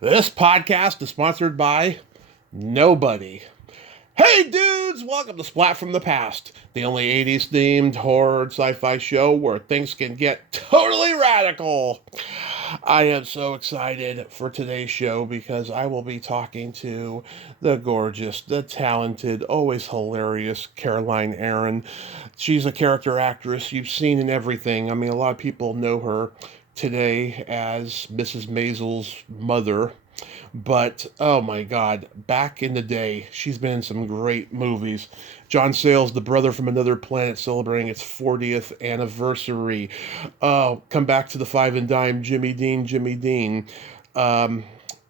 This podcast is sponsored by nobody. Hey dudes, welcome to Splat from the Past, the only 80s themed horror sci-fi show where things can get totally radical. I am so excited for today's show because I will be talking to the gorgeous, the talented, always hilarious Caroline Aaron. She's a character actress you've seen in everything. I mean, a lot of people know her today as Mrs. Maisel's mother. But oh my God, back in the day, she's been in some great movies. John Sayles, The Brother from Another Planet, celebrating its 40th anniversary. Oh, come back to the Five and Dime, Jimmy Dean, Jimmy Dean. Um,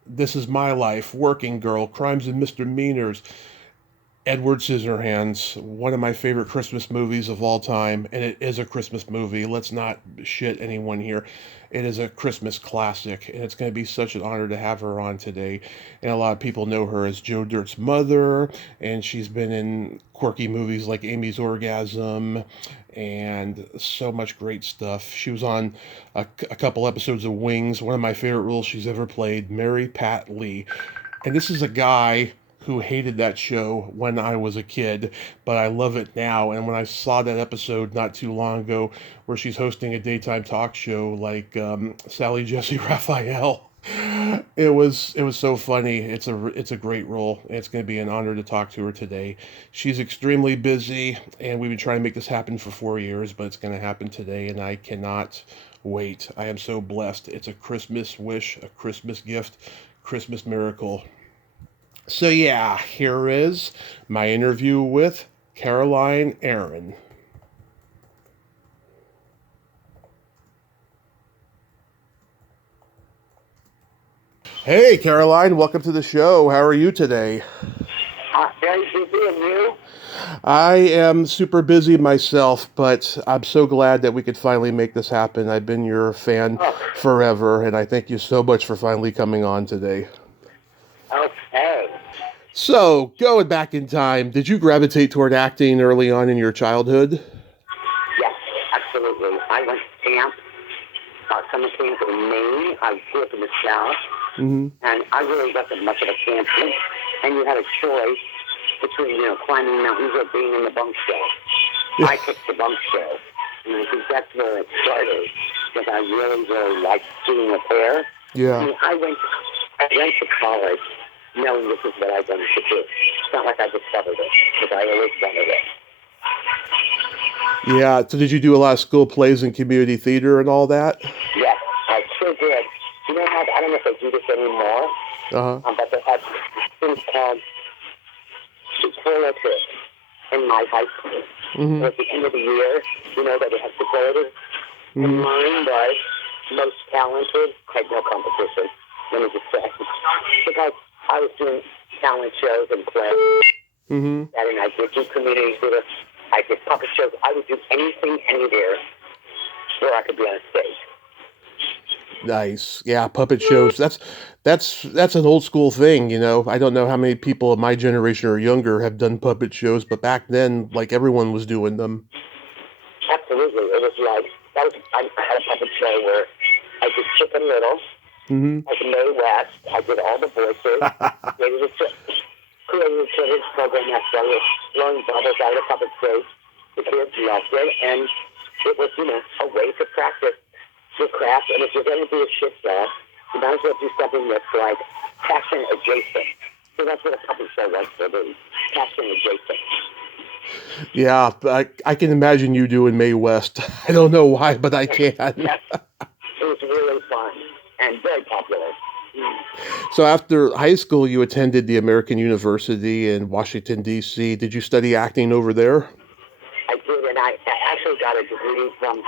this is My Life, Working Girl, Crimes and Misdemeanors. Edward Scissorhands, one of my favorite Christmas movies of all time, and it is a Christmas movie. Let's not shit anyone here. It is a Christmas classic, and it's going to be such an honor to have her on today. And a lot of people know her as Joe Dirt's mother, and she's been in quirky movies like Amy's Orgasm and so much great stuff. She was on a couple episodes of Wings, one of my favorite roles she's ever played, Mary Pat Lee. And this is a guy who hated that show when I was a kid, but I love it now. And when I saw that episode not too long ago where she's hosting a daytime talk show like Sally Jesse Raphael, it was so funny. It's a great role. And it's going to be an honor to talk to her today. She's extremely busy, and we've been trying to make this happen for 4 years, but it's going to happen today, and I cannot wait. I am so blessed. It's a Christmas wish, a Christmas gift, Christmas miracle. So yeah, here is my interview with Caroline Aaron. Hey Caroline, welcome to the show. How are you today? Very busy, and you? I am super busy myself, but I'm so glad that we could finally make this happen. I've been your fan Oh, forever, and I thank you so much for finally coming on today. okay. So, going back in time, did you gravitate toward acting early on in your childhood? Yes, absolutely. I went to camp, summer camp in Maine. I grew up in the South, Mm-hmm. and I really wasn't much of a camper. And you had a choice between, climbing mountains or being in the bunk show. I picked the bunk show, and I think that's where it started, because I really, really liked doing repair. Yeah. I went to college knowing this is what I wanted to do. It's not like I discovered it, because I always wanted it. Yeah. So did you do a lot of school plays and community theater and all that? Yes, I sure did. You know how, I don't know if they do this anymore, Uh-huh. but they had things called superlatives in my high school. Mm-hmm. So at the end of the year, that they had superlatives. And Mm-hmm. mine was most talented, had no competition. Let me just say. Because I was doing talent shows and plays, Mm-hmm. and I did do community theater. I did puppet shows. I would do anything, anywhere where I could be on a stage. Nice. Yeah, puppet shows. That's an old school thing, you know. I don't know how many people of my generation or younger have done puppet shows, but back then, like everyone was doing them. Absolutely. It was like, I had a puppet show where I did Chicken Little, Mm-hmm. I did Mae West, I did all the voices, created a children's program that was blowing bubbles out of the puppet stage. The kids loved it, and it was, a way to practice your craft. And if you're going to do a shit show, you might as well do something that's like passion adjacent. So that's what a puppet show was for me, passion adjacent. Yeah, I can imagine you doing Mae West. I don't know why, but I can. Yes, it was really fun and very popular. So after high school, you attended the American University in Washington, D.C. Did you study acting over there? I did, and I actually got a degree from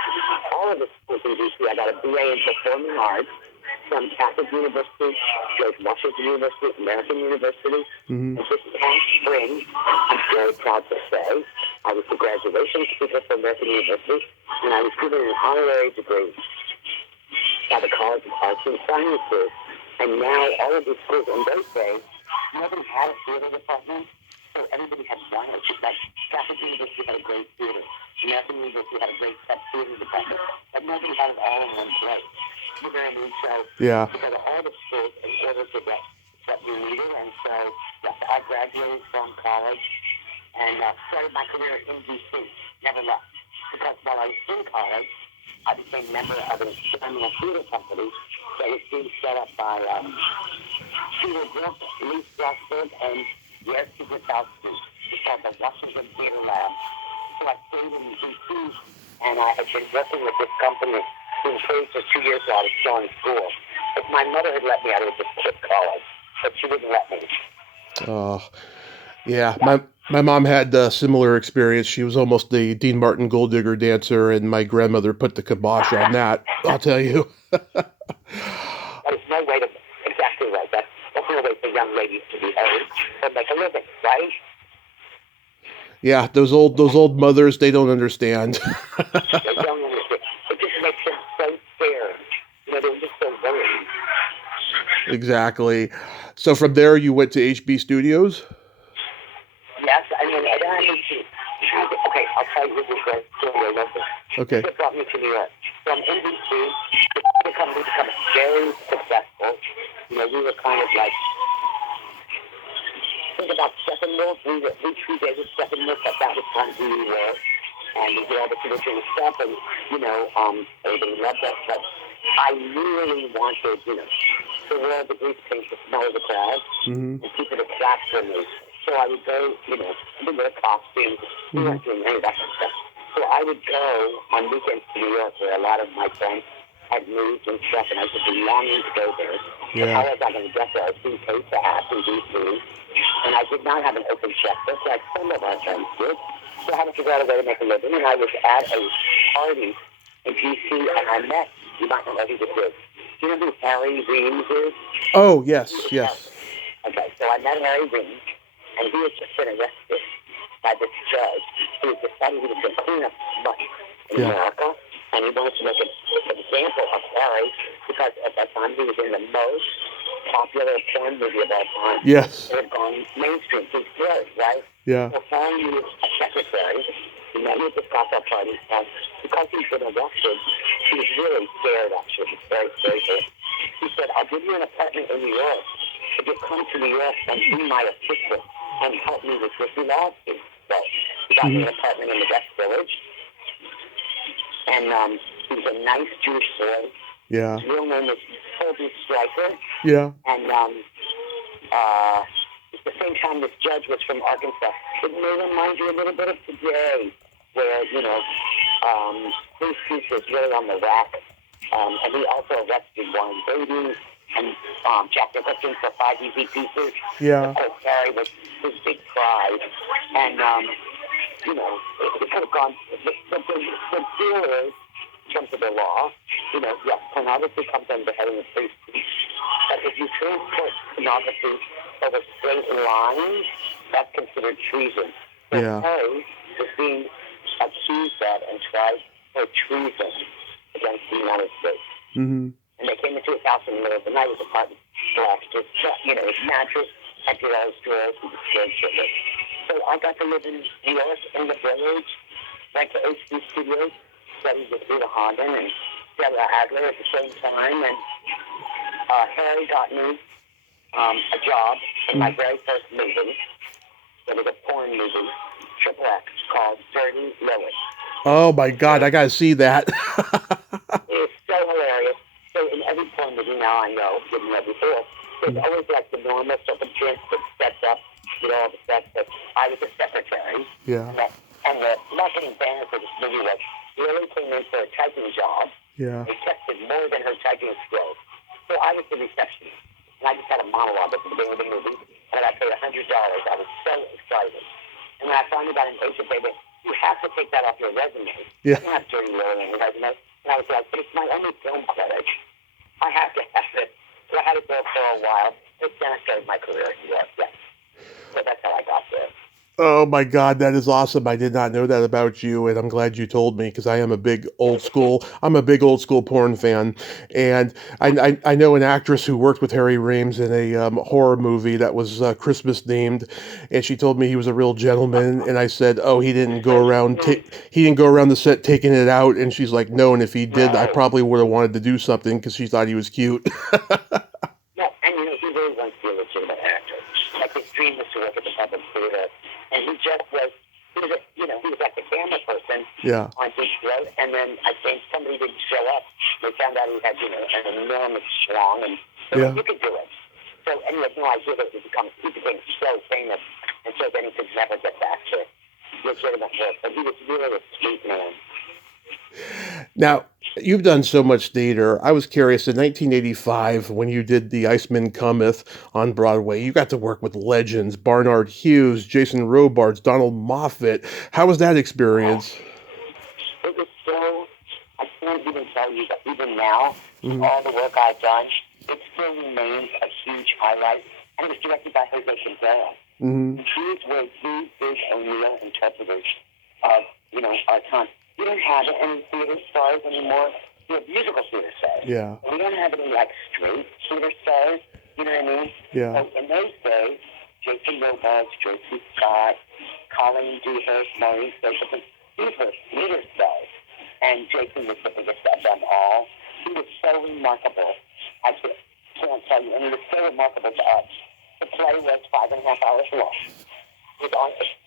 all of the schools in D.C. I got a BA in Performing Arts from Catholic University, George Washington University, American University. Mm-hmm. And this past spring, I'm very proud to say, I was the graduation speaker for American University, and I was given an honorary degree by the College of Arts and Sciences. And now all of these schools in those days, nobody had a theater department, so everybody had one. It's just like Catholic University had a great theater. American University had a great theater department, but nobody had it all in one place. You know what I mean? So Yeah. because all the schools, in order that we needed. And so I graduated from college and started my career at NBC. Never left. Because while I was in college, I became a member of an experimental theater company that was being set up by Peter Brook, Lee Strasberg, and Jerzy Gutowski. It's called the Washington Theater Lab. So I stayed in D.C. and I had been working with this company in trade for 2 years while I was still in school. If my mother had let me, I would have just quit college, but she wouldn't let me. Oh, yeah. My mom had a similar experience. She was almost the Dean Martin Gold Digger dancer, and my grandmother put the kibosh on that. I'll tell you. That is no way to, exactly right. That's no way for young ladies to be heard or make a living, right? Yeah, those old mothers, they don't understand. They don't understand. It just makes them so scared. You know, they're just so worried. Exactly. So from there, you went to HB Studios? Yes, I mean, and I need to, okay, I'll tell you this great story. I love this. Okay. It brought me to New York. From NBC, the company became very successful. You know, we were kind of like, think about Steppenwolf. We predated Steppenwolf, but that was kind of who we were. And we did all the traditional stuff, and, you know, everybody loved us. But I really wanted, you know, to wear the grease paint to smell the crowd and people to clap for me. So I would go, you know, in their costumes, we weren't doing any of that kind of stuff. So I would go on weekends to New York where a lot of my friends had moved and stuff, and I would be longing to go there. Yeah. But how was I going to get there? I was being paid to have in D.C., and I did not have an open checkbook like some of our friends did. So I had to figure out a way to make a living, and I was at a party in D.C., and I met, you might not know who this is. Do you know who Harry Reams is? Oh, yes, yes. Okay, so I met Harry Reams, and he had just been arrested by this judge who had decided he was going to clean up money in America, and he wanted to make an example of Harry because at that time he was in the most popular porn movie of all time. Yes. It had gone mainstream. He's good, right? Yeah. So Harry was a secretary. He met me at this cocktail party, and because he'd been arrested, he was really scared, actually. He was very, very scared. He said, I'll give you an apartment in New York if you come to New York and be my assistant and help me with this lawsuit. So he got me an apartment in the West Village. And he was a nice Jewish boy. Yeah. His real name was Toby Stryker. Yeah. And at the same time, this judge was from Arkansas. It may remind you a little bit of today, where, you know, Bruce Keith was really on the rack. And he also arrested Warren Beatty and Jack Nicholson for 5 easy pieces. Yeah. Of course, Harry was his big pride. And, you know, it could have gone. The deal is, in terms of the law, you know, yes, pornography comes under the heading of free speech. But if you transport pornography over straight lines, that's considered treason. So Harry was being accused of and tried for treason against the United States. Mm-hmm. And they came into his house in the middle of the night. His apartment collapsed. You know, his mattress, emptied all his drawers. He was scared shitless. So I got to live in New York, in the Village, went to HB Studios, studied with Rita Hagen and Deborah Adler at the same time. And Harry got me a job in my very first movie. It was a porn movie, Triple X, called Dirty Lily. Oh my God, I gotta see that. It's so hilarious. So in every porn movie now I know, didn't know before, there's always like the normal circumstance that sets up, you know, all the stuff that I was a secretary. Yeah. And the marketing banner for this movie was, Lily came in for a typing job. Yeah. They tested more than her typing skills. So I was the receptionist. And I just had a monologue at the beginning of the movie. And I got paid $100. I was so excited. And when I finally got an agent, they went, you have to take that off your resume. Yeah. You don't have Dirty Lily on your resume. And I was like, but it's my only film credit. I have to have it. So I had it there for a while. But then I started my career in New York. Yes. So that's how I got there. Oh my God, that is awesome. I did not know that about you, and I'm glad you told me because I am a big old school porn fan. And I know an actress who worked with Harry Reams in a horror movie that was Christmas themed, and she told me he was a real gentleman. And I said, oh, he didn't go around the set taking it out. And she's like, no, and if he did, I probably would have wanted to do something because she thought he was cute. Yeah, and you know, he was dream was to work at the public theater. And he just was, he was like the camera person on Beach Road. And then I think somebody didn't show up. They found out he had, an enormous schlong, and they were like, you could do it. So anyway, I did it. He became so famous, and so then he could never get back to legitimate work. But he was really a sweet man. Now, you've done so much theater. I was curious, in 1985, when you did The Iceman Cometh on Broadway, you got to work with legends, Barnard Hughes, Jason Robards, Donald Moffat. How was that experience? It was so, I can't even tell you that even now, all the work I've done, it still remains a huge highlight. And it was directed by Jose Quintero. These were the big O'Neill interpreters of, our time. We don't have any theater stars anymore. We have musical theater stars. Yeah. We don't have any, straight theater stars. You know what I mean? Yeah. So in those days, Jason Robards, Tracy Scott, Colleen Dewhurst, Maurice Stapleton, these were theater stars. And Jason was the biggest of them all. He was so remarkable. I can't tell you. And he was so remarkable to us. The play was 5.5 hours long. It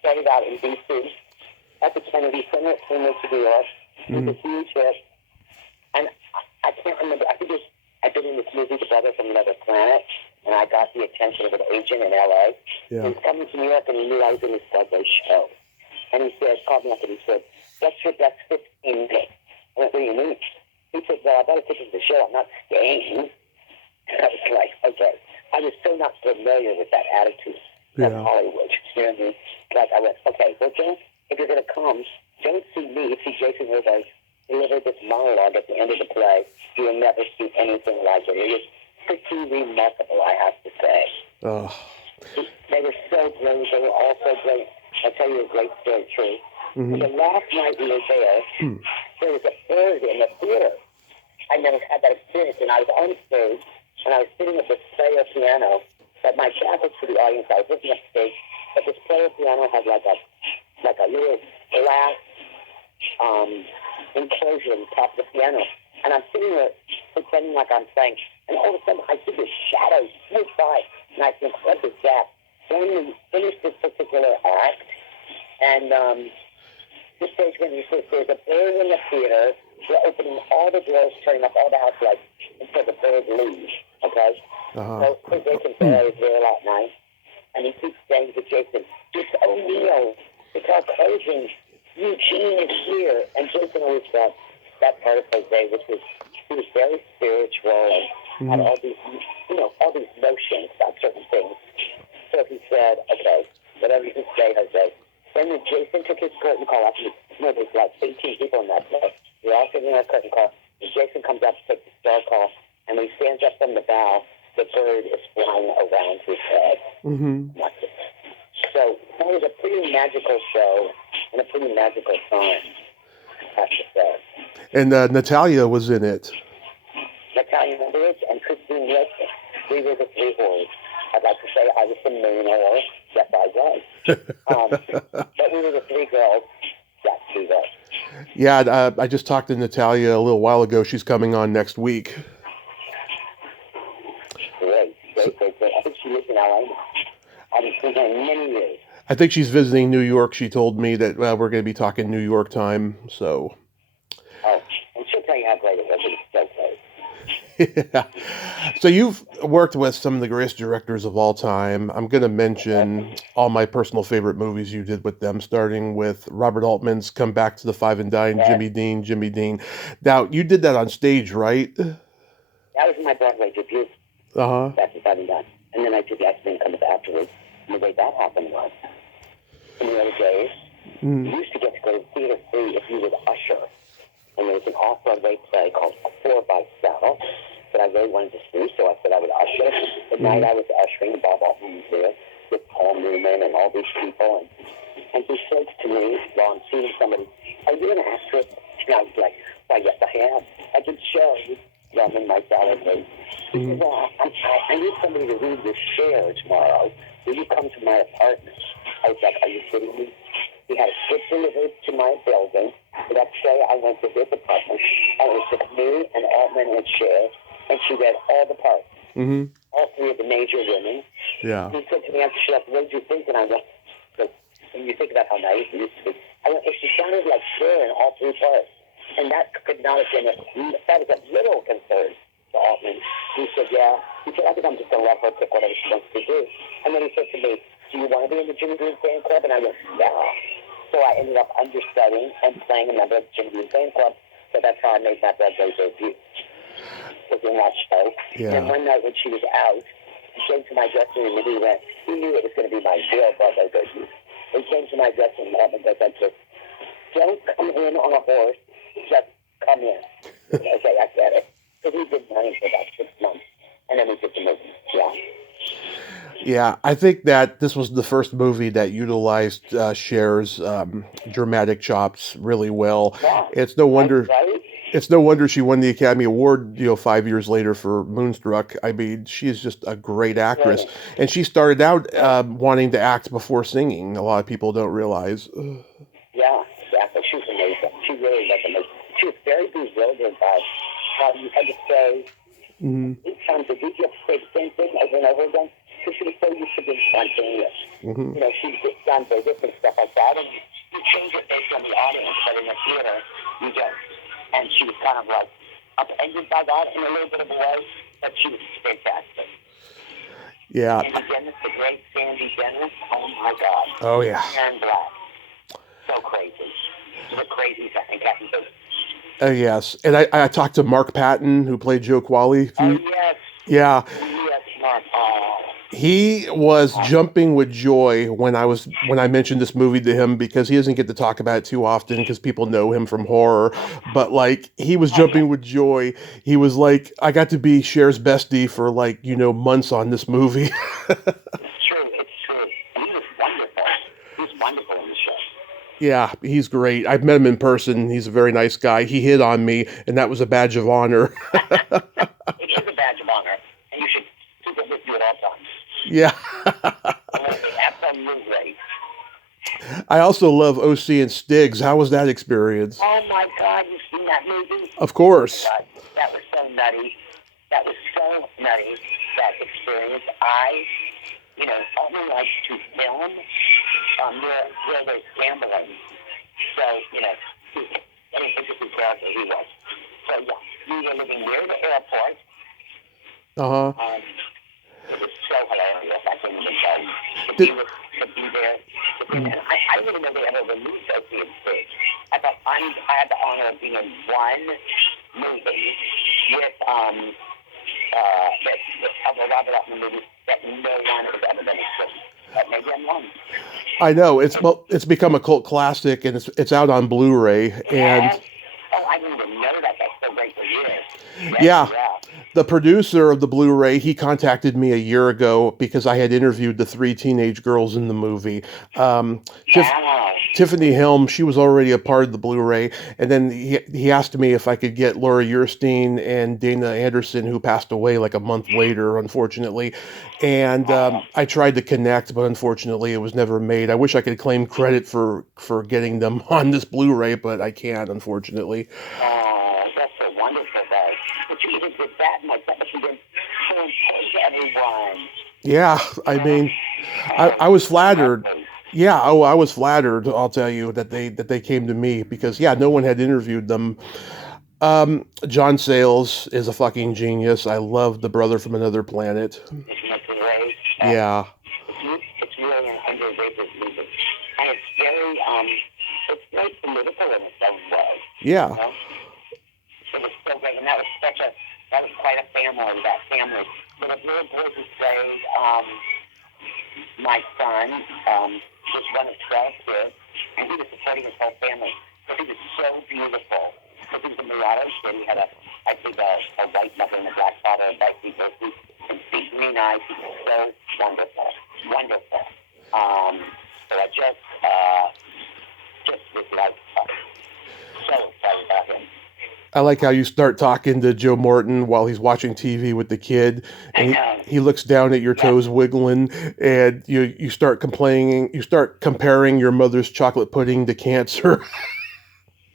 started out in D.C., at the Kennedy Center, it came into New York. It was a huge hit. And I can't remember. I think I'd been in this movie, The Brother from Another Planet, and I got the attention of an agent in L.A. Yeah. He was coming to New York, and he knew I was in his Broadway show. And he called me up, and he said, "What's your best 15 minutes?" I went, "What do you mean?" He said, "Well, I got a ticket to the show. I'm not staying." And I was like, okay. I was so not familiar with that attitude of Hollywood. You know what I mean? Like, I went, okay, well, if you're going to come, don't see me, see Jason Robards deliver this monologue at the end of the play. You will never see anything like it. It was pretty remarkable, I have to say. Oh. They were so great. They were all so great. I'll tell you a great story, too. The last night we were there was a bird in the theater. I never had that experience, and I was on stage, and I was sitting at this player piano, but my back was to the audience. I was looking up stage, but this player piano had like a little glass enclosure on the top of the piano. And I'm sitting there pretending like I'm playing. And all of a sudden, I see this shadow swoop by. And I think, what is that? Then we finished this particular act. And the stage manager says, there's a bird in the theater. We're opening all the doors, turning up all the house lights until the bird leaves. Okay? So Jason Ferrer is there that night. And he keeps saying to Jason, "It's O'Neill. It's our closing. Eugene is here." And Jason always felt that part of Jose, which was, he was very spiritual and had all these, all these notions about certain things. So he said, okay, whatever you say, Jose. Then when Jason took his curtain call after, there's like 18 people in that place. We're all sitting in our curtain call. And Jason comes up to take the star call, and when he stands up from the bow, the bird is flying around his head. So that was a pretty magical show and a pretty magical time, I have to say. And Natalia was in it. Natalia Menderes and Christine Wilson. We were the three whores. I'd like to say I was the main whore. Yes, I was. But we were the three girls. Yes, we were. Yeah, I just talked to Natalia a little while ago. She's coming on next week. Great. I think she lives in LA now. I've been seeing her many years. I think she's visiting New York. She told me that we're going to be talking New York time, so. Oh, and she'll tell you how great it was. It was so great. Yeah. So you've worked with some of the greatest directors of all time. I'm going to mention all my personal favorite movies you did with them, starting with Robert Altman's Come Back to the Five and Dine, Jimmy Dean. Now, you did that on stage, right? That was my Broadway debut. Back to Five and Dine. And then I did the Iceman Cometh afterwards. And the way that happened was, in the old days, you used to get to go to theater free if you were the usher. And there was an off-Broadway play called Four by Cell that I really wanted to see, so I said I would usher. The night I was ushering, Bob Altman was there with Paul Newman and all these people. And he said to me while I'm seeing somebody, "Are you an actress?" And I was like, "Why, yes, I am. I can show you." I'm in my salary. He said, "Well, I need somebody to read this share tomorrow. Will you come to my apartment?" I was like, "Are you kidding me?" He had a script delivered to my building. The next day, I went to his apartment. And it was just me and Altman and Cher, and she read all the parts. All three of the major women. Yeah. He said to the answer. She's like, what did you think? And I went, like, when you think about how naive it used to be, I went, she sounded like Cher in all three parts. And that could not have been that was a little concern to Altman. He said, yeah. He said, I think I'm just going to let her pick whatever she wants to do. And then he said to me, do you want to be in the Jimmy Dean fan club? And I went, yeah. So I ended up understudying and playing a member of the Jimmy Dean fan club. So that's how I made my Broadway debut. Was in that show. Yeah. And one night when she was out, he came to my dressing room and he knew it was going to be my real Broadway debut. He came to my dressing room and goes like this, don't come in on a horse, just come in. Okay, I get it. So we did money for about 6 months, and then we did the movie. Yeah. Yeah, I think that this was the first movie that utilized Cher's dramatic chops really well. Yeah. It's no wonder. Right? It's no wonder she won the Academy Award, 5 years later for Moonstruck. I mean, she's just a great actress, and she started out wanting to act before singing. A lot of people don't realize. Yeah, exactly. She was amazing. She really was amazing. She was very bewildered by how you had to say each time that you have to say the same thing over and over again, because she was so used to being spontaneous. She would get done visits and stuff like that, and you change it based on the audience, but in the theater, you don't. And she was kind of like upended by that in a little bit of a way, but she was fantastic. Yeah. Sandy Dennis, the great Sandy Dennis. Oh my God. Oh yeah. Karen Black. So crazy. The crazy Captain Booth. Oh yes, and I talked to Mark Patton, who played Joe Qualley. Oh yes. Yeah. Yes, Mark. Oh. He was jumping with joy when I mentioned this movie to him, because he doesn't get to talk about it too often because people know him from horror. But like, he was jumping with joy. He was like, I got to be Cher's bestie for months on this movie. It's true. It's true. He was wonderful. He was wonderful in the show. Yeah, he's great. I've met him in person. He's a very nice guy. He hit on me, and that was a badge of honor. It is a badge of honor, and you should keep it with you at all times. Yeah. Absolutely. I also love O.C. and Stiggs. How was that experience? Oh my God, you've seen that movie? Of course. That was so nutty. That was so nutty, that experience. I only like to film where there's gambling. So, any interesting character he was. So, yeah, we were living near the airport. Uh-huh. It was so hilarious, I can't even tell you. To be there. And I didn't know they ever released O.C. and Stiggs. I had the honor of being in one movie with a Robert Altman movie that no one has ever been in. But maybe I'm wrong. I know it's become a cult classic, and it's out on Blu-ray. And I didn't even know that. That's so great for you. Yeah. The producer of the Blu-ray, he contacted me a year ago because I had interviewed the 3 teenage girls in the movie. Tiffany Helm, she was already a part of the Blu-ray, and then he asked me if I could get Laura Yerstein and Dana Anderson, who passed away like a month later, unfortunately. And I tried to connect, but unfortunately it was never made. I wish I could claim credit for getting them on this Blu-ray, but I can't, unfortunately. That's so wonderful, though. But you did that and like that, but you did so important to everyone. Yeah, I mean, I was flattered. Yeah, I was flattered, I'll tell you, that they came to me, because no one had interviewed them. John Sayles is a fucking genius. I love The Brother from Another Planet. Isn't that great? Yeah. It's really an underrated movie. And it's very political in its own way. Yeah. It was so great, and that was quite a family, that family. So the little boy who played my son was one of 12 kids, and he was supporting his whole family. But he was so beautiful. Because he was a mulatto kid. He had a white mother and a black father, and white people, and big green eyes. He was so wonderful. Wonderful. So I just was like so excited about him. I like how you start talking to Joe Morton while he's watching TV with the kid, and he looks down at your toes wiggling, and you start complaining. You start comparing your mother's chocolate pudding to cancer.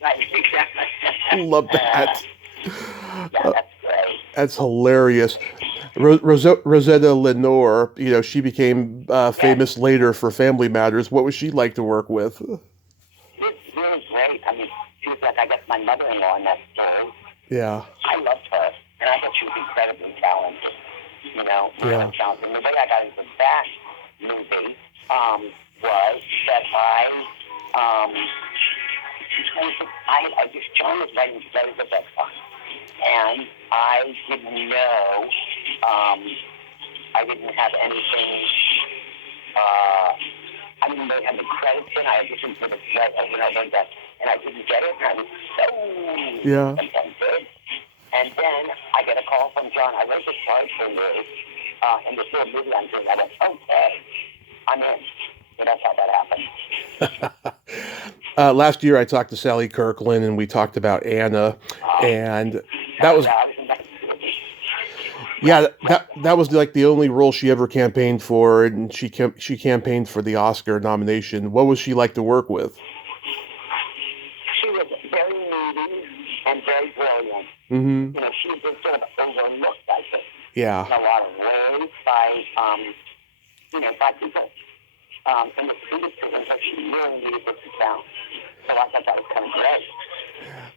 Right, exactly. Love that. Yeah, that's great. That's hilarious. Rosetta Lenore, she became Yes, famous later for Family Matters. What was she like to work with? it's really great. I mean, she was like, I guess, my mother-in-law in that story. Yeah, I loved her, and I thought she was incredibly talented. yeah, Really talented. And the way I got into that movie was that um, I just John was writing plays at that time, and I didn't know, I didn't have anything. I didn't really have the credits in. I auditioned for the play, like that, and I didn't get it, and I was so yeah. offended. And then I get a call from John. I wrote this part for you, in this little movie I'm doing. I went, okay, I'm in. So that's how that happened. Last year, I talked to Sally Kirkland, and we talked about Anna, and that was yeah, that was like the only role she ever campaigned for, and she campaigned for the Oscar nomination. What was she like to work with? She was very needy and very brilliant. Mm-hmm. She was just sort of overlooked, I think, Yeah. in a lot of ways by people. And the students to her, she really needed this talent. So I thought that was kind of great.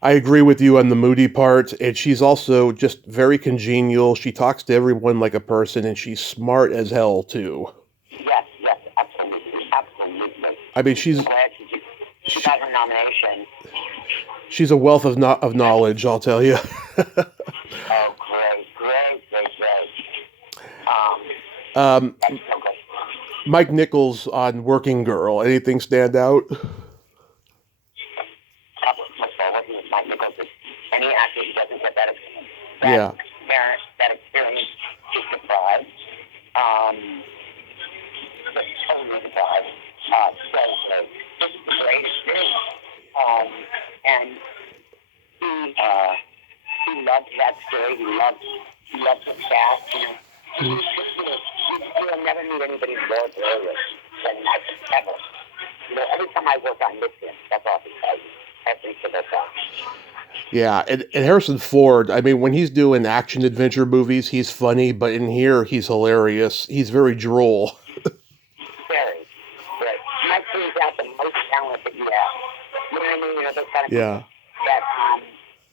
I agree with you on the moody part, and she's also just very congenial. She talks to everyone like a person, and she's smart as hell too. Yes, absolutely, absolutely. I mean, I'm glad she got her nomination. she's a wealth of knowledge, I'll tell you. Oh, great. That's so good. Mike Nichols on Working Girl. Anything stand out? Working with Mike Nichols is any actor who doesn't get that experience. Yeah. That experience is deprived. But totally deprived. So great. This is a great experience. And he loved that story. He loved the cast. You'll never meet anybody more brilliant than Mike, ever. Every time I work, I miss him. That's all I can tell you. Every single time. Yeah, and Harrison Ford, I mean, when he's doing action adventure movies, he's funny, but in here, he's hilarious. He's very droll. Very. But Mike brings out the most talent that you have. You know what I mean? Those kind of Yeah.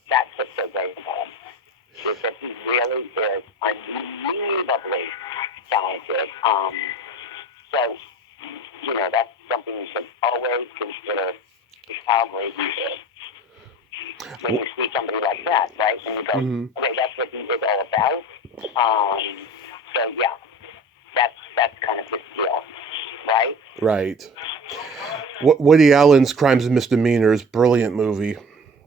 that's what's so great about him. Is that he really is unbelievably talented. So, that's something you should always consider how great he is. When you see somebody like that, right? And you go, okay, that's what he is all about. So yeah, that's kind of his deal, right? Right. Woody Allen's Crimes and Misdemeanors, brilliant movie.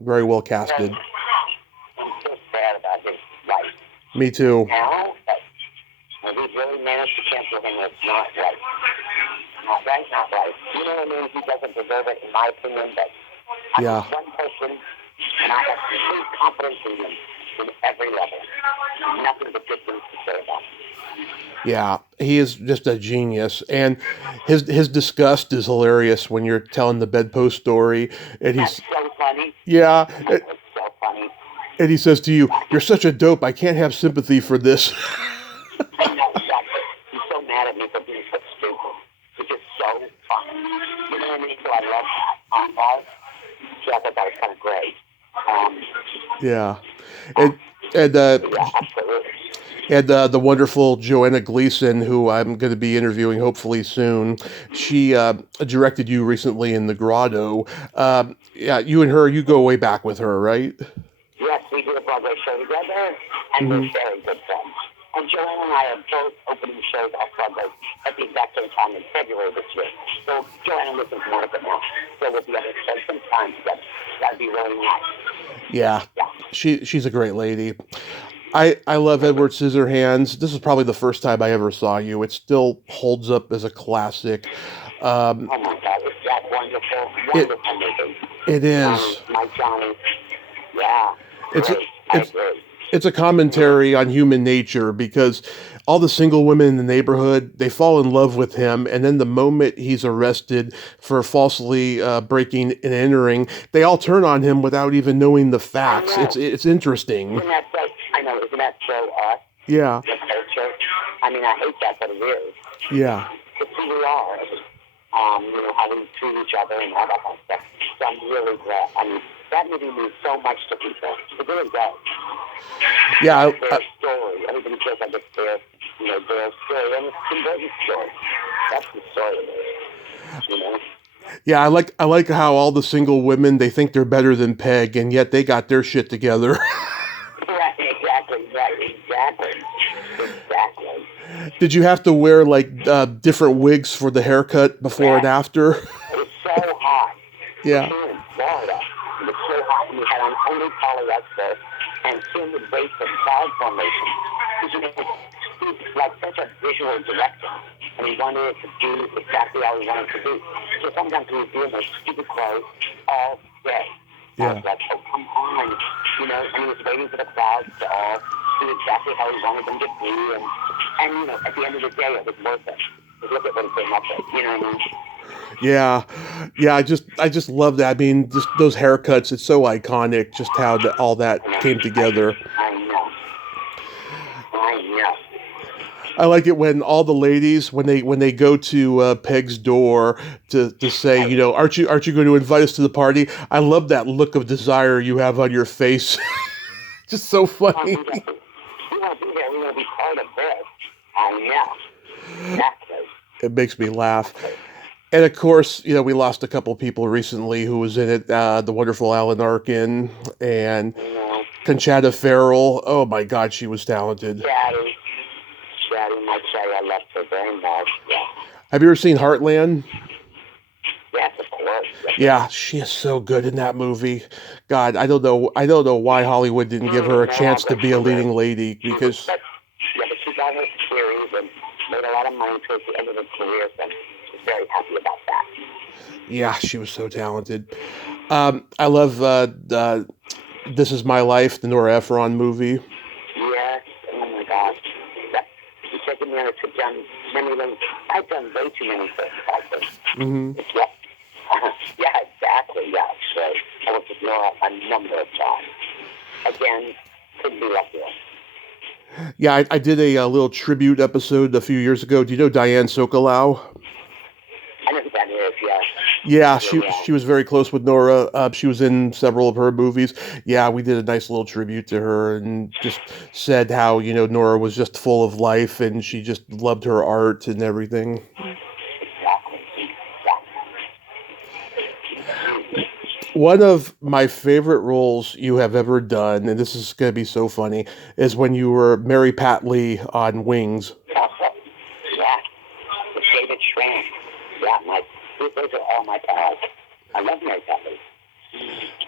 Very well casted. I'm so sad about his life. Me too. Now, but we really managed to cancel him. It's not right. Not right. You know what I mean? He doesn't deserve it, in my opinion, but I'm one person, and I have complete confidence in him in every level. Nothing but good things to say about him. Yeah, he is just a genius, and his disgust is hilarious when you're telling the bedpost story, and he's so funny. Yeah, It's so funny. And he says to you, "You're such a dope. I can't have sympathy for this." I know exactly. He's so mad at me for being so stupid. It's just so funny. You know what I mean? So I love that. So I thought that was kind of great. Yeah, yeah, absolutely. and the wonderful Joanna Gleason, who I'm going to be interviewing hopefully soon, she directed you recently in The Grotto. Yeah, you and her, you go way back with her, right? Yes, we did a Broadway show together, and we're very good friends. And Joanna and I are both opening shows off Broadway at the exact same time in February this year. So Joanna lives in Connecticut now, so we'll be able to spend some time together. That'd be really nice. Yeah. She's a great lady. I love Edward Scissorhands. This is probably the first time I ever saw you. It still holds up as a classic. Oh my God, it's that wonderful movie. It is. My Johnny. Yeah. It's a commentary on human nature, because all the single women in the neighborhood, they fall in love with him, and then the moment he's arrested for falsely breaking and entering, they all turn on him without even knowing the facts. It's interesting. Isn't that so? I know. Isn't that so us? Yeah. the culture. I mean, I hate that, but it is. Yeah. It's who we are. How we treat each other and all that kind of stuff. So I'm really glad. I mean, that movie means so much to people. It really does. Yeah. It's their story. Everybody feels like it's their story, and it's Tim story. That's the story of it. Yeah, I like how all the single women, they think they're better than Peg, and yet they got their shit together. Right, exactly. Did you have to wear like different wigs for the haircut before and Yes. after? It was so hot. Yeah. Here in Florida, it was so hot, and we had on only polyester, and Tim would wait for cloud formation. Because, he's like such a visual director, and he wanted it to do exactly how he wanted it to do. So sometimes we would do those stupid clothes all day. I was like, oh, come on. And he was waiting for the clouds to all do exactly how he wanted them to be. And at the end of the day, it was worth it. Just look at what he came up with. You know what I mean? Yeah. I just love that. I mean, just those haircuts. It's so iconic. Just how all that came together. I know. I like it when all the ladies, when they go to Peg's door to say, aren't you going to invite us to the party? I love that look of desire you have on your face. Just so funny. We want to be there. We want to be part of this. I know. Exactly. It makes me laugh. And of course, we lost a couple people recently who was in it. The wonderful Alan Arkin and Conchata Ferrell. Oh my God, she was talented. Chatty, my Chatty, I loved her very much. Yeah. Have you ever seen Heartland? Yes, of course. Yeah, she is so good in that movie. God, I don't know why Hollywood didn't give her a chance to be a leading lady because. But she got her series and made a lot of money towards the end of her career, so she's very happy about that. Yeah, she was so talented. I love This Is My Life, the Nora Ephron movie. Yes, oh my gosh. You're taking me on a trip down memory lane. I've done way too many things like this. Mm-hmm. Yeah, exactly, yeah. So I worked with Nora a number of times. Again, couldn't be luckier. Yeah, I did a little tribute episode a few years ago. Do you know Diane Sokolow? I know who that is, yeah. Yeah, she was very close with Nora. She was in several of her movies. Yeah, we did a nice little tribute to her and just said how, Nora was just full of life and she just loved her art and everything. One of my favorite roles you have ever done, and this is going to be so funny, is when you were Mary Pat Lee on Wings. Yeah, with David Schramm. Yeah, those are all my pals. I love Mary Pat Lee.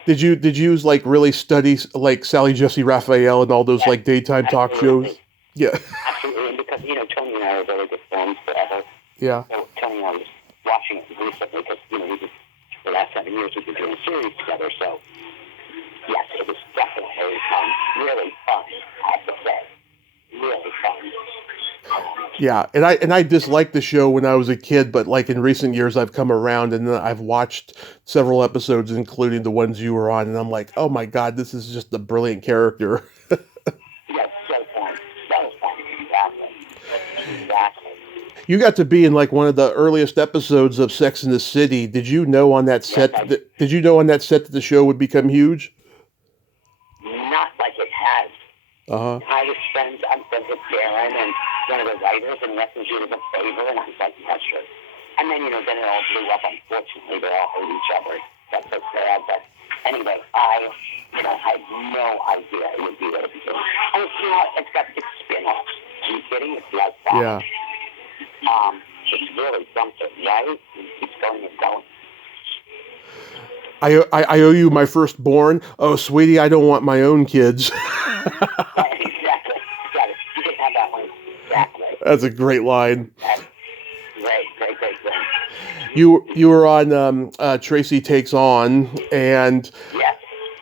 Did you like really study like Sally Jesse Raphael and all those like daytime talk shows? Yeah. Absolutely, and because Tony and I are really good friends forever. Yeah. So Tony and I was watching it recently because we just the last 7 years we've been doing a series together. So yes, it was definitely really fun. I have to say, really fun. Yeah, and I disliked the show when I was a kid, but like in recent years, I've come around and I've watched several episodes, including the ones you were on, and I'm like, oh my God, this is just a brilliant character. Yes, so fun. So fun. Exactly. You got to be in like one of the earliest episodes of Sex and the City. Did you know on that set? Did you know on that set that the show would become huge? Not like it has. I'm friends with Darren and one of the writers, and he asked me to do us a favor, and I was like, yeah, sure. And then, then it all blew up. Unfortunately, they all hate each other. That's so sad. But anyway, I had no idea it would be what it became. And it's got its spin-off. Are you kidding? It's like that. Yeah. It's really something, right? It keeps going and going. I owe you my firstborn. Oh, sweetie, I don't want my own kids. Exactly. You can have that one. Exactly. That's a great line. Great. You were on Tracy Takes On, and yes.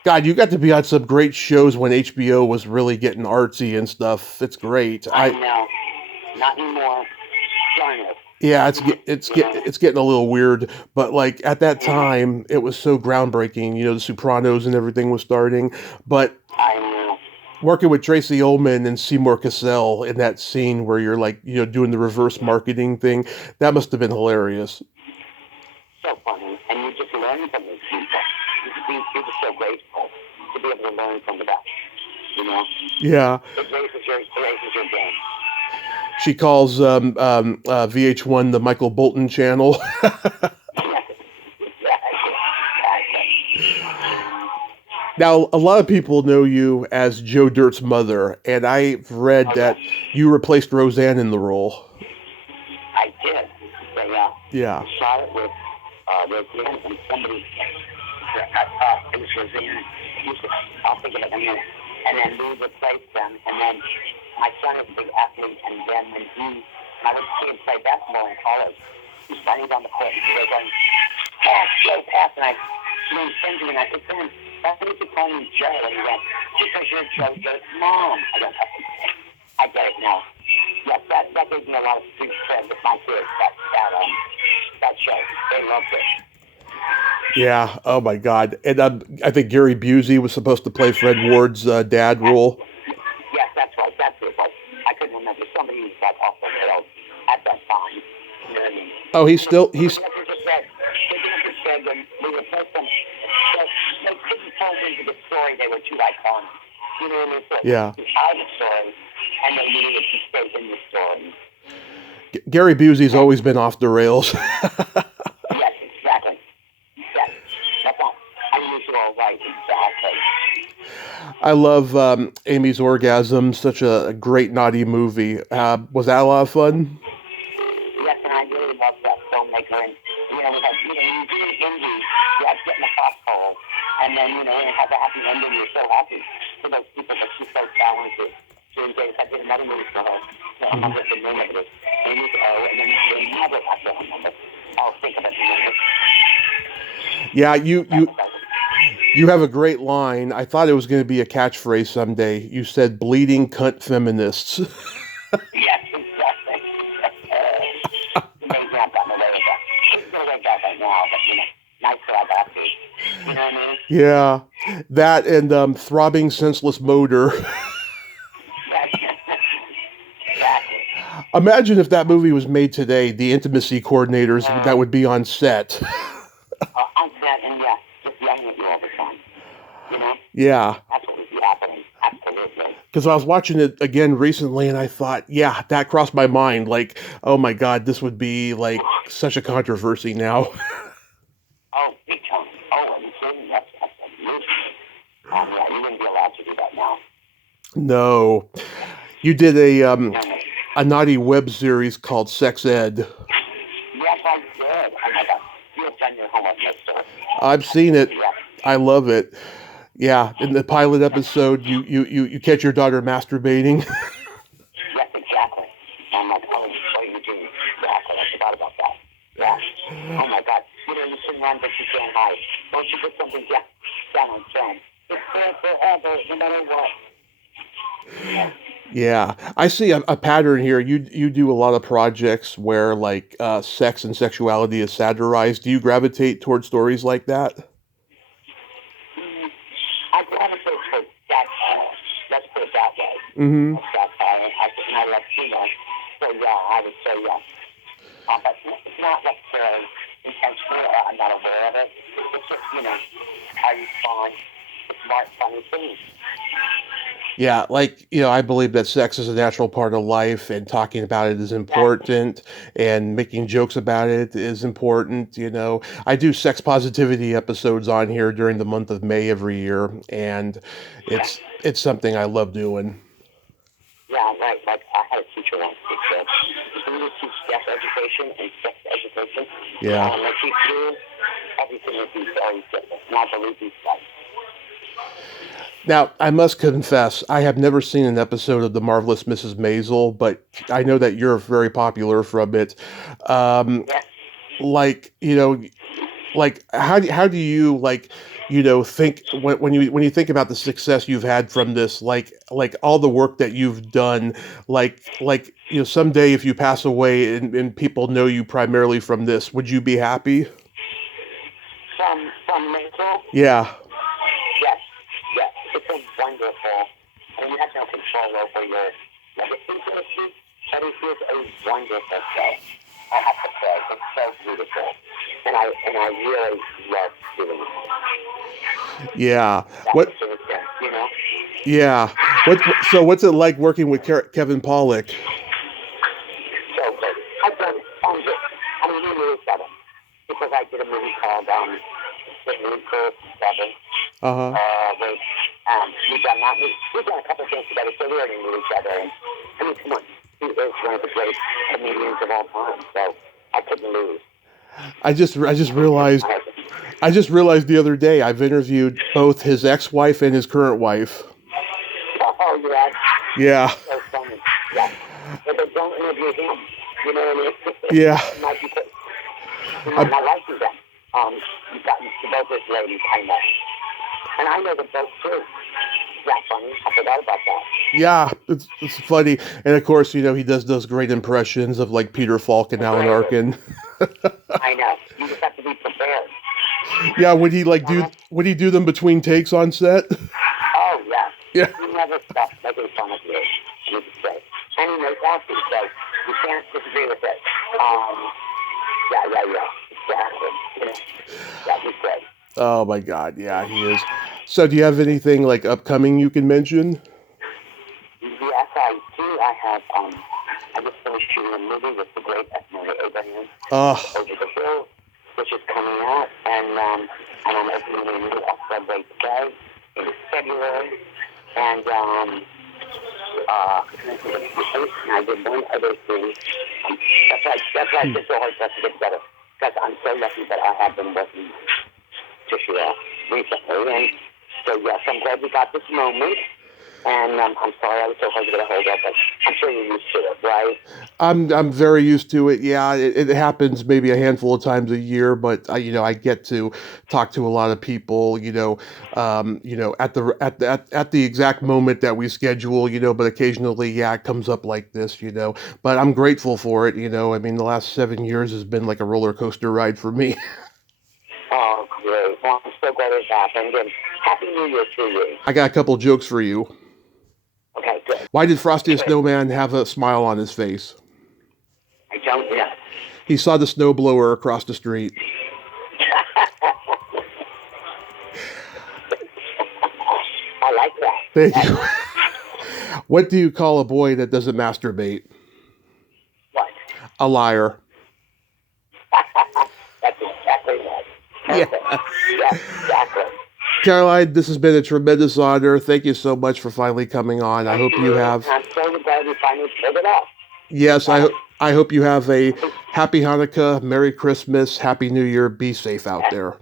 God, you got to be on some great shows when HBO was really getting artsy and stuff. It's great. I know. Not anymore. Darn it. Yeah, it's getting a little weird, but like at that time, it was so groundbreaking. The Sopranos and everything was starting, but I know. Working with Tracy Ullman and Seymour Cassell in that scene where you're like, doing the reverse marketing thing, that must have been hilarious. So funny, and you just learn from these people. You're just so grateful to be able to learn from the best. Yeah. It raises your game. She calls VH1 the Michael Bolton channel. Now, a lot of people know you as Joe Dirt's mother, and I've read that you replaced Roseanne in the role. I did. But, yeah. I saw it with Roseanne, and somebody, I thought it was Roseanne. I'll think of it in a minute. And then we replaced them, and then my son is a big athlete, and then when I would see him play basketball in college, he's running down the court, and they're going, pass, Joe, pass, and he's thinking, and I said, Sam, why did you call me Joe? And he went, because you're Joe's mom. I went, I get it now. Yes, that gave me a lot of street cred with my kids, that show. They loved it. Yeah, oh my God. And I think Gary Busey was supposed to play Fred Ward's dad role. Yes, that's right. That's it. I couldn't remember. Somebody was like off the rails at that time. You know what I mean? Oh, he's They just said when we replaced them, they couldn't fold into the story. They were too iconic. You know what I mean? So yeah. Out of the story, and they needed to stay in the story. Gary Busey's always been off the rails. Yes, exactly. Yes. That's not unusual, right? Exactly. I love Amy's Orgasm, such a great naughty movie. Was that a lot of fun? Yes, and I really love that filmmaker. And, we had, you do an indie, you have to get in the foxhole, and then, and have a happy ending. You're so happy for those people that she's so talented. I did another movie for her. I don't remember the name of it. Amy's O, and then they never have to remember. I'll think of it in a minute. Yeah, you have a great line. I thought it was going to be a catchphrase someday. You said bleeding cunt feminists. Yes, exactly. Maybe I've gotten away with that. She's going to wake up right now, but, nice to have that. You know what I mean? Yeah, that and throbbing senseless motor. Imagine if that movie was made today, the intimacy coordinators that would be on set. On set, and just yelling at you all the time. Yeah. That's what would be happening. Absolutely. Because I was watching it again recently, and I thought, yeah, that crossed my mind. Like, oh my God, this would be like such a controversy now. Oh, big time. Oh, are you kidding? That's amazing. Yeah, you wouldn't be allowed to do that now. No. You did a naughty web series called Sex Ed. Yes, I did. Oh my God. You have done your homework, Mister. I've seen it. Yeah. I love it. Yeah, in the pilot episode, you catch your daughter masturbating. Yes, exactly. I'm like, oh, what are you doing? Exactly. I forgot about that. Yeah. Oh my God. You can run, but you can't hide. Once you put something down on film, it's there forever, no matter what. Yeah, I see a pattern here. You do a lot of projects where like sex and sexuality is satirized. Do you gravitate towards stories like that? I gravitate towards that. Let's put it that way. Mm-hmm. I love humor, so yeah, I would say yes. But it's not necessarily intentional. I'm not aware of it. It's just I respond to smart, funny things. Yeah, like, I believe that sex is a natural part of life and talking about it is important and making jokes about it is important. I do sex positivity episodes on here during the month of May every year, and it's something I love doing. Yeah, right. Like I had a teacher once who said, if you teach sex education and sex education, like you do, everything would be very different. And I believe these guys. Now, I must confess, I have never seen an episode of The Marvelous Mrs. Maisel, but I know that you're very popular from it. Like, how do you think when you think about the success you've had from this, like all the work that you've done, someday if you pass away and people know you primarily from this, would you be happy? From Maisel? Yeah. Yes. It's been wonderful. And control over your intimacy, but it is a wonderful show. I have to say, it's so beautiful, and I really love doing it. Yeah. That What? makes any sense, you know? Yeah. So what's it like working with Kevin Pollak? So good. I've done tons of, I mean, we knew each other because I did a movie called The Moon for Seven. Uh-huh. We've done that. We've done a couple of things together, so we already knew each other. And I mean, come on, he is one of the great comedians of all time, so I couldn't lose. I just realized the other day I've interviewed both his ex-wife and his current wife. Oh, yeah. Yeah. So funny. Yeah. But they don't interview him. You know what I mean? Yeah. It might be good. You might not like you then. You've gotten to both those ladies, I know. And I know them both too. Yeah, funny. I forgot about that. Yeah, it's funny. And of course, you know, he does those great impressions of like Peter Falk and Alan Arkin. I know. You just have to be prepared. Yeah, would he do them between takes on set? Oh, yeah. Yeah. He never stops making fun of you, you could say. And he knows acting, so you can't disagree with it. Yeah. Exactly. You know, yeah, he's great. Oh my God, yeah, he is. So do you have anything like upcoming you can mention? Yes, I do. I have, I just finished shooting a movie with the great Mary Abraham, Over the Hill, which is coming out, and I'm opening a new off-Broadway play in February, and I did one other thing. That's why it's so hard for us to get together, because I'm so lucky that I have been working to recently, and so yes, I'm glad we got this moment. And I'm sorry I was so hard to get a hold of, but I'm sure you're used to it, right? I'm very used to it. Yeah, it happens maybe a handful of times a year, but I get to talk to a lot of people, at the exact moment that we schedule, but occasionally, yeah, it comes up like this, but I'm grateful for it. I mean, the last 7 years has been like a roller coaster ride for me. Oh, great. Well, I'm so glad it happened, and Happy New Year to you. I got a couple jokes for you. Okay, good. Why did Frosty the Snowman have a smile on his face? I don't know. He saw the snowblower across the street. I like that. Thank you. What do you call a boy that doesn't masturbate? What? A liar. That's exactly right. Yeah. Yeah, exactly. Caroline, this has been a tremendous honor. Thank you so much for finally coming on. I hope you have. I'm so glad we finally pulled it off. Yes, I hope you have a happy Hanukkah, Merry Christmas, Happy New Year. Be safe out there.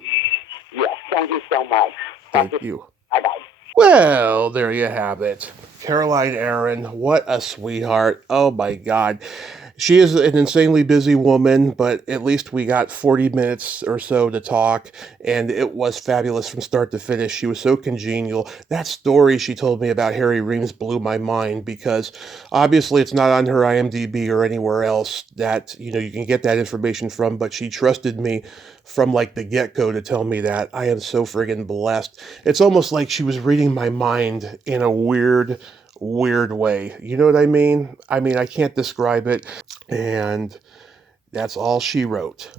Yes, thank you so much. Thank you. Bye-bye. Well, there you have it. Caroline Aaron, what a sweetheart. Oh my God. She is an insanely busy woman, but at least we got 40 minutes or so to talk, and it was fabulous from start to finish. She was so congenial. That story she told me about Harry Reams blew my mind, because obviously it's not on her IMDb or anywhere else that, you can get that information from, but she trusted me from like the get-go to tell me that. I am so friggin' blessed. It's almost like she was reading my mind in a weird way. You know what I mean? I can't describe it. And that's all she wrote.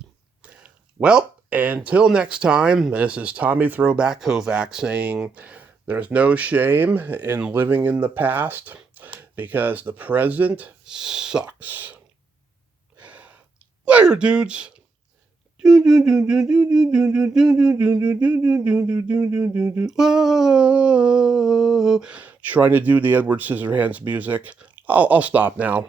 Well, until next time, this is Tommy Throwback Kovac saying there's no shame in living in the past, because the present sucks. Later, dudes. Whoa. Trying to do the Edward Scissorhands music. I'll stop now.